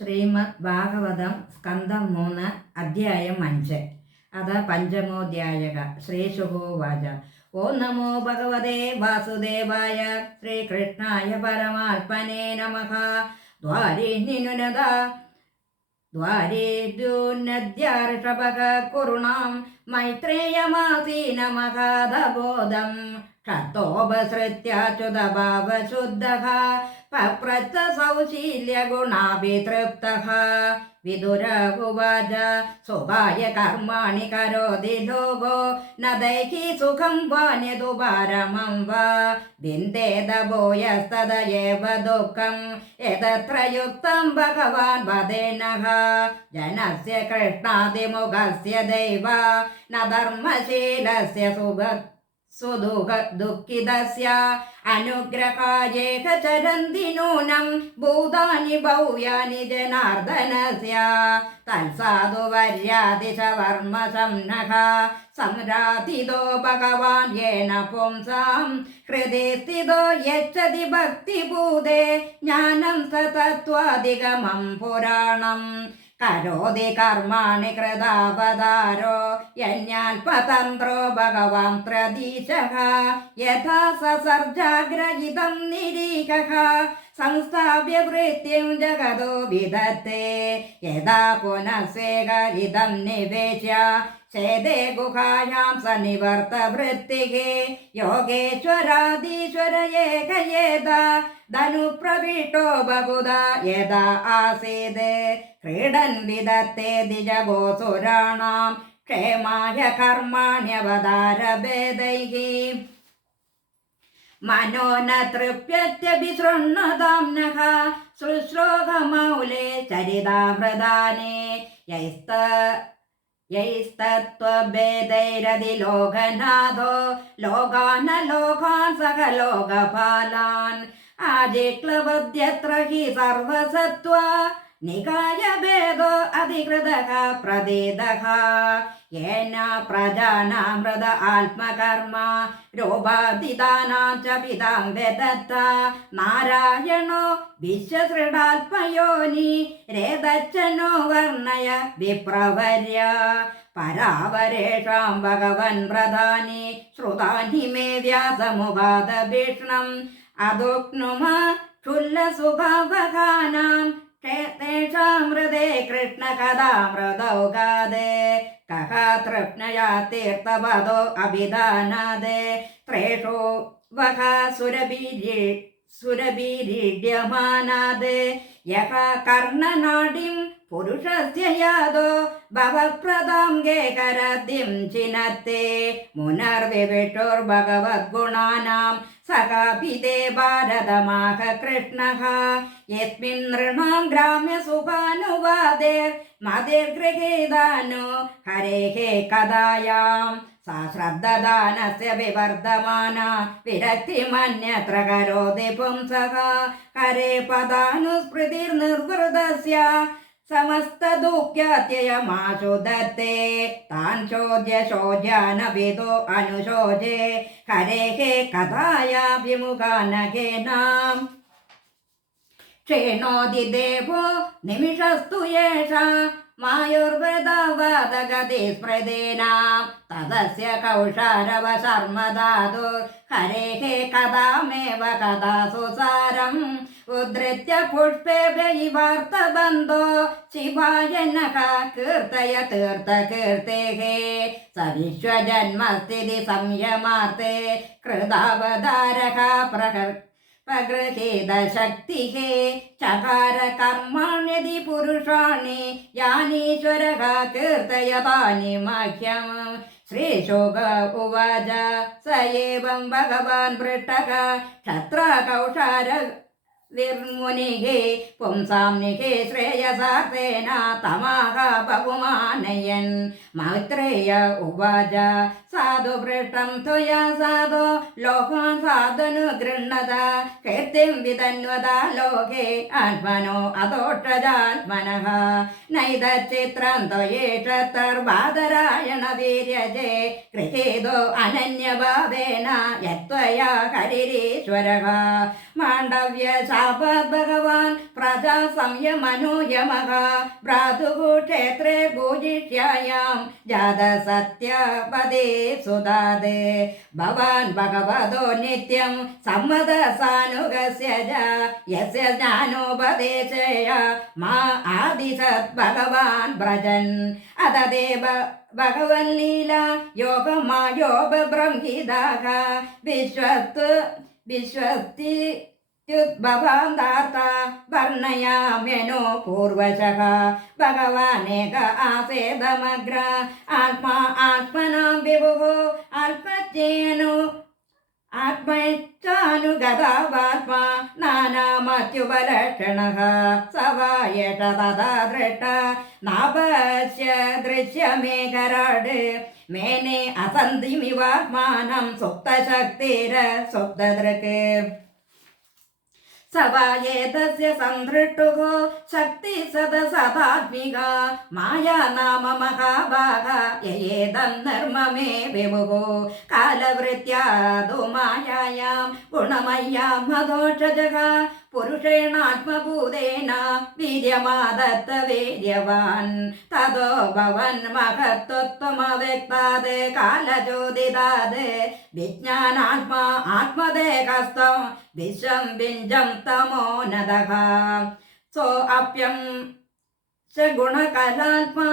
ശ്രീമദ് ഭാഗവതം സ്കന്ധം 3 അധ്യായം 5 അത പഞ്ചമോധ്യായക ശ്രീശുഭോവാച ഓം നമോ ഭഗവതേ വാസുദേവായ ശ്രീകൃഷ്ണായ പരമാത്മനേ നമഃ ദ്വാരേണ്യനുനദ ദ്വാരേദ്യോന്നദ്യാർഷഭക കുരുണാം മൈത്രേയമാസീനമഹാദബോധം ക്ഷത്തോപസൃത്യാച്യുതഭാവശുദ്ധഃ പപ്രച്ച സൗശീല്യഗുണാഭിതൃപ്തഃ വിദുര ഉവാച സ്വഭായ കർമാണി കരോതി ലോകോ ന ദൈഹി സുഖം വാന്യതു പാരമം വാ വിന്ദേത ഭൂയസ്തദയേവ ദുഃഖം യതത്ര യുക്തം ഭഗവാൻ വദേനഃ ജനസ്യ കൃഷ്ണാദിമുഖസ്യ ദൈവ ന ധർമ്മശീലസ്യ സുദുഃഖ ദുഃഖിതസ്യ അനുഗ്രഹായേക ചരന്തി നൂനം ഭൂതാനി ഭൗയാനി ജനാർദ്ദനസ്യ തത്സാധു വര്യാദിശവർമ്മ സംനഃ സംരാധിതോ ഭഗവാൻ യേന പുംസാം ഹൃദി സ്ഥിതോ യച്ഛതി ഭക്തിഭൂതേ ജ്ഞാനം സതത്വാധിഗമം പുരാണം കരോതി കർമാണി കൃതാവതാരോ യജ്ഞാൽപതന്ത്രോ ഭഗവാൻ പ്രതീശഃ യഥാ സസർജാഗ്രഹിതം നിരീഹഃ സംസ്ഥാപ്യ വൃത്തിം ജഗതോ വിദത്തെ യഥാ പുനഃസ്വേക ഇദം നിവേശ്യ ചേദേ ഗുഹായാം സനിവർത്ത വൃത്തിഃ യോഗേശ്വരാദീശ്വര ഏക യേദാ ധനുപ്രവിഷ്ടോ ബഹുധാ യഥാ ആസീത് ക്രീഡൻ വിദത്തെ ദിജഗോസുരാണാം ക്ഷേമായ കർമാണ്യവതാരഭേദൈഃ മനോ ന തൃപ്യത്യഭിശൃണ്വതാം നഃ ശുശ്രോഹമൗലേ ചരിതാമൃതാനി യൈസ്തത്വഭേദൈരതിലോകനാഥോ ലോകാൻ ലോകാൻ സഹ ലോകപാലാൻ ആജിക്ലവദ്യത്ര ഹി സർവസത്വ നികായ ഭേദോ അധികൃതഃ പ്രതീതഃ യേന പ്രജാനാമൃത ആത്മകർമ്മ രൂപാതിദാനാം ച പിതാം വേദത്ത നാരായണോ വിശ്വസൃഢാത്മയോനി രേതച്ഛനോ വർണ്ണയ വിപ്രവർയ പരാവരേഷാം ഭഗവൻ പ്രധാനി ശ്രുതാനി മേ വ്യാസമുഖാദഭീഷണം അദുക്നുമ ക്ഷുല്ലസുഖാവകാനാം തേഷാം ഹൃദേ കൃഷ്ണകഥാമൃതൗകാദേ കഹ തൃപ്നയാ തീർത്ഥപദോ അഭിധാനാദേ ത്രേഷു വഹ സുരഭീരീഡ്യമാനാദേ യഹ കർണനാഡിം പുരുഷസ്യ യാദോ ഭവപ്രദാം ഗേഹരദ്ദിം ചിനത്തെ മുനർവിവിഷുർഭഗവദ്ഗുണാനാം സഖാഭിദേ ഭാരതമാഹ കൃഷ്ണഃ യസ്മിൻ നൃണാം ഗ്രാമ്യസുഖാനുവാദേ മതിർഗൃഹീതാനോ ഹരേഃ കഥായാം സശ്രദ്ധദാനസ്യ വിവർദ്ധമാന വിരക്തിമന്യത്ര കരോതി പുംസഃ ഹരേ പദാനുസ്മൃതിർനിർവൃതസ്യ സമസ്തദുഃഖ്യത്യയമാശു ദത്തേ താൻ ചോദ്യ ശോച്യാനവിദോ അനുശോചേ ഹരേഃ കഥായാഭിമുഖാനഘേനാം ക്ഷീണോതി ദേവോ നിമിഷസ്തു യേഷ മായുർവൃതവദഗതി സ്മൃതീനാം തദസ്യ കൗഷാരവ ശർമ്മധാതു ഹരേഃ കഥാമേവ കഥാസു സാരം ഉദ്ധൃത്യ പുഷ്പേഭ്യൈവാർത്തബന്ധോ ശിവായ നഃ കീർത്തയ തീർത്ഥകീർത്തേഃ സ വിശ്വജന്മസ്ഥിതി സംയമാർത്തേ കൃതാവതാരഃ പ്രഗൃഹീതശക്തിഃ ചകാര കർമാണ്യതി പുരുഷാണി യാനീശ്വരഃ കീർത്തയതാനി മഹ്യം ശ്രീശുക ഉവാച സ ഏവം ഭഗവാൻ പൃഷ്ടഃ ക്ഷത്രകൗഷാര വിർമുനിഃ പുംസാം നിഹേ ശ്രേയസാർത്ഥേന തമാഹ ബഹുമാനയൻ മൈത്രേയ ഉവാച സാധു പൃഷ്ടം ത്വയാ സാധോ ലോകാൻ സാധുനു ഗൃഹ്ണത കീർത്തിം വിതന്വത ലോകേ ആത്മനോ അതോക്ഷജാത്മനഃ നൈതച്ചിത്രം ത്വയേഷത്തർവാദരായണ വീര്യജേ ഗൃഹീതോ അനന്യഭാവേന യത്വയാ ഹരിരീശ്വരഃ മാണ്ഡവ്യ तावद् भगवान् प्रजा संयमनो यमः भ्रातुः क्षेत्रे पूजिष्यायां जातसत्यपदे सुदादे भवान् भगवतो नित्यं सम्मतसानुगस्य च यस्य ज्ञानोपदेशय मा आदिशत् भगवान् व्रजन् अतदेव भगवल्लीला योगमायोगब्रह्मिदाः विश्वस्त्युद्भवान्तार्था वर्णयाम्यनो पूर्वशः भगवानेक आसेदमग्र आत्मा आत्मनां विभुः अल्पज्ञेनो आत्मैच्छानुगतावात्मा नानामत्युपलक्षणः स वा एष तथा दृष्ट नापश्य दृश्यमेकराड् मेने असन्धिमिवात्मानं सुप्तशक्तिरसुप्तदृक् स वा एतस्य सन्दृष्टुः शक्तिसदसदात्मिका माया नाम महाभागा ययेदं निर्ममे विभुः कालवृत्त्यादो मायायां गुणमय्यां मधोक्षजः पुरुषेणात्मभूतेन वीर्यमादत्तवीर्यवान् ततो भवन् महत्त्वमव्यक्तात् कालचोदितात् विज्ञानात्मा आत्मदेहस्थं विश्वं बिञ्जं तमो नदः सोऽप्यं स गुणकलात्मा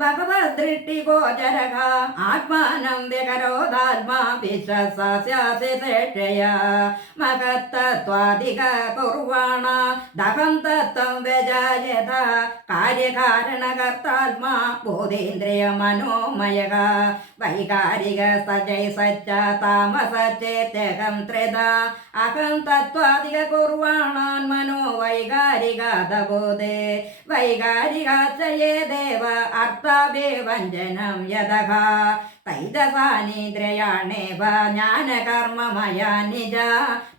भगवद्दृष्टिगोचरः आत्मानं विकरोदात्मा विश्वस्यासि श्रेष्ठया महत्तत्त्वादिक कुर्वाण दहं तत्त्वं व्यजायत कार्यकारणकर्तात्मा बोधेन्द्रियमनोमयः वैकारिकसजै सच्च तामसचेत्यहं त्रिधा अहं तत्त्वादिक कुर्वाणान् मनो वैकारिकादबोधे वैकारिकाश्च ये देव अर्थाभिवञ्जनं यदः तैजसानिन्द्रियाणेव ज्ञानकर्ममया निज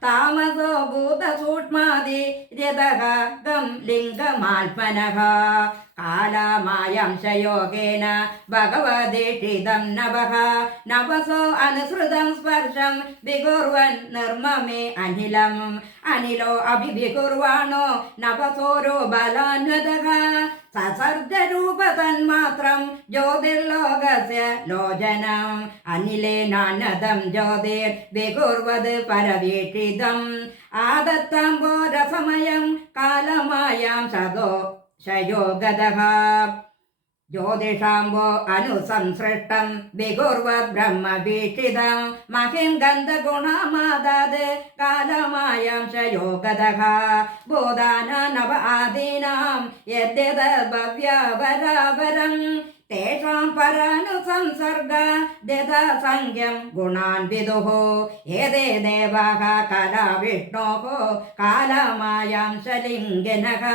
तामसो भूतसूक्ष्मादिर्यतः गं लिङ्गमात्मनः कालमायांशयोगेन भगवदीक्षितं नभः नभसो अनुसृतं स्पर्शं विकुर्वन् निर्ममे अनिलो अभिविकुर्वाणो नभसोरो बलान्वतः ससर्गरूपतन्मात्रं ज्योतिर्लोकस्य लोचनम् अनिलेनानदं ज्योतिर्विकुर्वद् परवीक्षितम् आदत्तं रसमयं कालमायां सदो शयोगदः ज्योतिषाम्बो अनुसंसृष्टं विकुर्वद् ब्रह्मवीक्षितं महिं गन्धगुणमादद् कालमायां च योगदः बोधाननव आदीनां यद्यद्भव्यवरावरं तेषां परानुसंसर्ग यथा संज्ञं गुणान् विदुः एते देवाः कला विष्णोः कालमायां शलिङ्गिनः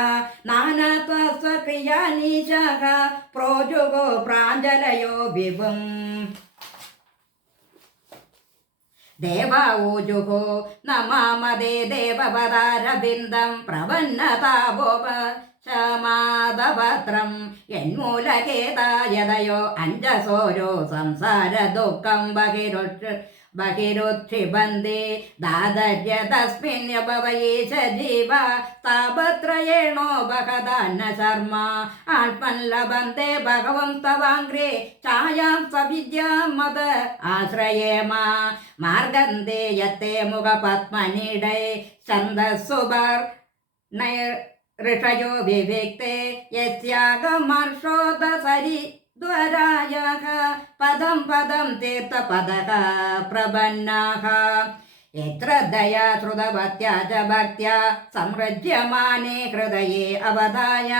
नानात्वस्वक्रियानीशाः प्रोजुगो प्राञ्जलयो विभुम् देवा ऊजुः नमामदे देवपदारविन्दं प्रपन्नतावोप क्षमादपत्रं यन्मूलकेतायदयो अञ्जसोरो संसारदुःखं बहिरुत्क्षिपन्ति दादर्य तस्मिन्यभवयेष जीवा तापत्रयेणो भगदान्न शर्मा आत्मन् लभन्ते भगवं तवाङ्ग्रे छायां सविद्यां मद आश्रयेम मार्गन्ते यत्ते मुखपद्मनीडे छन्दस्सुवर्णैर् ऋषयो विविक्ते यस्यागमर्षोदसरि द्वरायः पदं पदं तीर्थपदः प्रपन्नाः यत्र दया श्रुतवत्या च भक्त्या संरज्यमाने हृदये अवधाय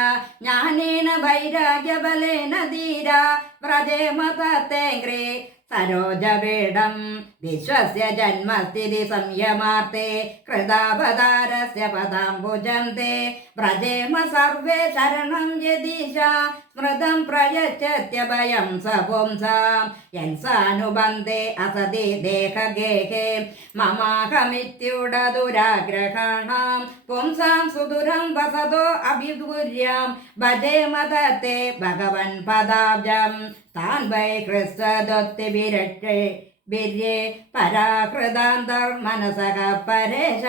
ज्ञानेन वैराग्यबलेन धीरा व्रजेम तत्तेऽग्रे सरोजवेडं विश्वस्य जन्मस्थिति संयमार्थे कृतावतारस्य पदाम्बुजं ते व्रजेम सर्वे शरणं यदीशा स्मृतं प्रयच्छत्यभयं स पुंसां यन्सानुबन्धे असति देहगेहे ममाहमित्युडदुराग्रहाणां पुंसां सुदूरं वसतो अभिभूर्यां भजेम तत्ते भगवन् पदाब्जं तान् वै कृष्णदत्तिभिरक्षे വീര്യേ പരാകൃതാന്തർമനസക പരേശ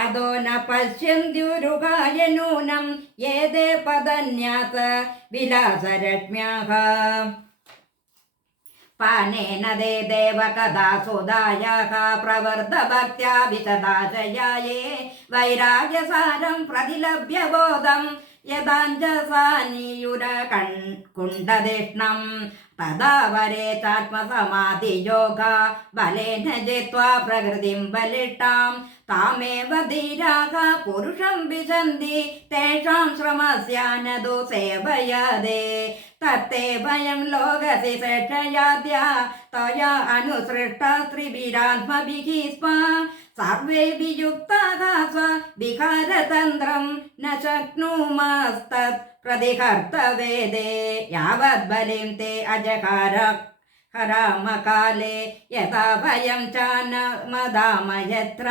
അതോ ന പശ്യന്ത്യുരുകായ നൂനം ഏതേ പദന്യാസ വിലാസരശ്മ്യാഃ പാനേന ദേ ദേവകഥാസുധായാഃ പ്രവർദ്ധഭക്ത്യാ വിശദാശയായേ വൈരാഗ്യസാരം പ്രതിലഭ്യ ബോധം യഥാഞ്ജസാനീയുര കുണ്ഡധിഷ്ണം തഥാ വരേതാത്മസമാധിയോഗ ബലേന ജിത്വാ പ്രകൃതിം ബലിഷ്ടാം താമേവ ധീരാഃ പുരുഷം വിശന്തി തേഷാം ശ്രമസ്യാനതു സേവയതേ തത്തേ ഭയം ലോകസി ശേഷയാദ്യ തയാ അനുസൃഷ്ട സ്ത്രീഭിരാത്മഭിः സ്മ സർവേ വിയുക്താഃ സ്വവികാരതന്ത്രം ന ശക്നുമസ്തത് പ്രതിഹർത്തവേദേ യാവദ്ബലിം തേ അജകാര ഹരാമകാലേ യഥാ ഭയം ച ന മദാമ യത്ര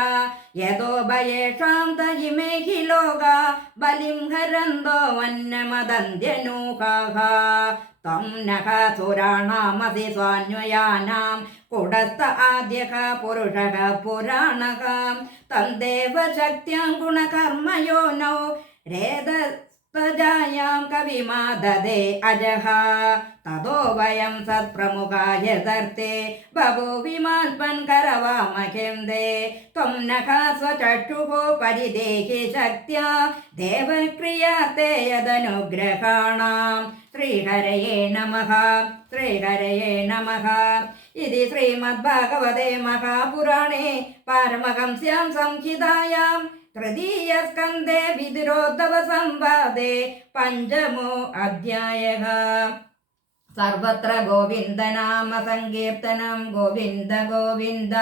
യതോ ഭയേഷാം തയിമേ ഹി ലോകാ ബലിം ഹരന്തോ വന്യമദന്ത്യനൂഹാഃ ത്വം നഃ സുരാണാമസി സ്വാന്വയാനാം കുടസ്ഥ ആദ്യഃ പുരുഷഃ പുരാണഃ തം ദേവശക്ത്യാം ഗുണകർമ്മയോനോ രേതസ്തജായാം കവിമാദദേ അജഃ തതോ വയം സത്പ്രമുഖായ ദർത്തെ ബഭൂവിമാൽപൻ കരവാമഹിം ദേ ത്വം നഃ സ്വചക്ഷുഃ പരിദേഹി ശക്ത്യാ ദേവക്രിയാത്തെ യദനുഗ്രഹാണാം ശ്രീഹരയേ നമഃ ശ്രീഹരയേ നമഃ ഇതി ശ്രീമദ്ഭാഗവതേ മഹാപുരാണേ പാരമഹംസ്യാം സംഹിതായാം തൃതീയസ്കന്ധേ വിദുരോദ്ധവ സംവാദേ പഞ്ചമോ അധ്യായഃ സർവത്ര ഗോവിന്ദനാമ സങ്കീർത്തനം ഗോവിന്ദ ഗോവിന്ദ.